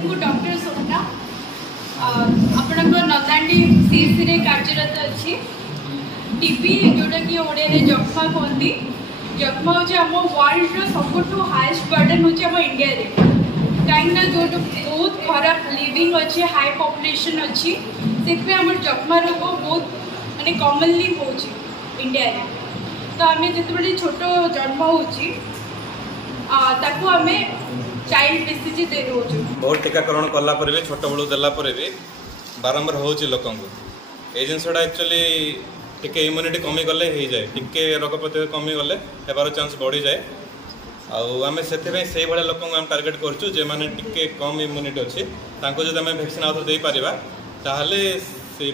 Doctor सोना आपण नंदांडी CSC रे कार्यरत अच्छी टीबी जोटा कि ओडिया रे जक्मा कहती जक्मा हूँ आम वर्ल्ड सबुठ हाएस्ट बर्डन हूँ आम इंडिया रे कहीं जो बहुत खराब लिविंग अच्छे हाई पॉपुलेशन अच्छी से आम जक्मा रोग बहुत माने कॉमनली हो इंडिया रे तो आम जिते छोट जन्म होमें चाइल्ड बीसीजी दे दौर बहुत टीकाकरण कला भी छोट बड़ू देला भी बारंबार हो लोक ये जिनसा एक्चुअली टिके इम्यूनिटी कमी गले हो जाए टिके रोग प्रतिरोध कमी गले हेबार चांस बढ़ी जाए आम से भाई लोक टार्गेट करूँ जे मैंने टिके कम इम्यूनिटी अच्छी जो आम भैक्सीन आउट दे पारिबा ताहले से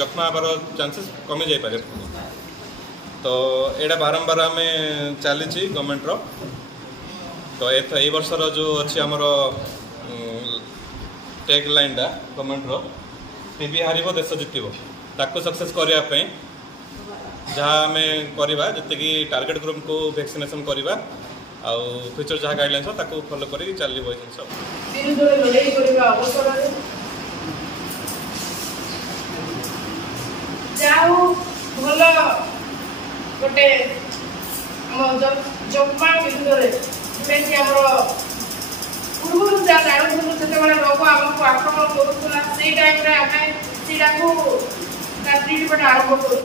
जख्मा हबार चांसेस कमी जाई पारे तो यहाँ बारंबार आम चली गवर्नमेंट रो तो ये वर्षर जो अच्छी आमर टैग लाइन टा गवर्नमेंट रो टीबी हारिबो देश जितिबो ताको सक्सेस करने जहाँ आम करवा जी टार्गेट ग्रुप को वैक्सीनेशन करवा आउ फ्यूचर जहाँ गाइडलाइंस ताको फॉलो करी चलिबो जिंस भल गोटे जमा विरुद्ध पूर्व जहाँ जानूँ से रोग आमको आक्रमण करूला से टाइम आम ट्रिटमेंट आरंभ करूँ।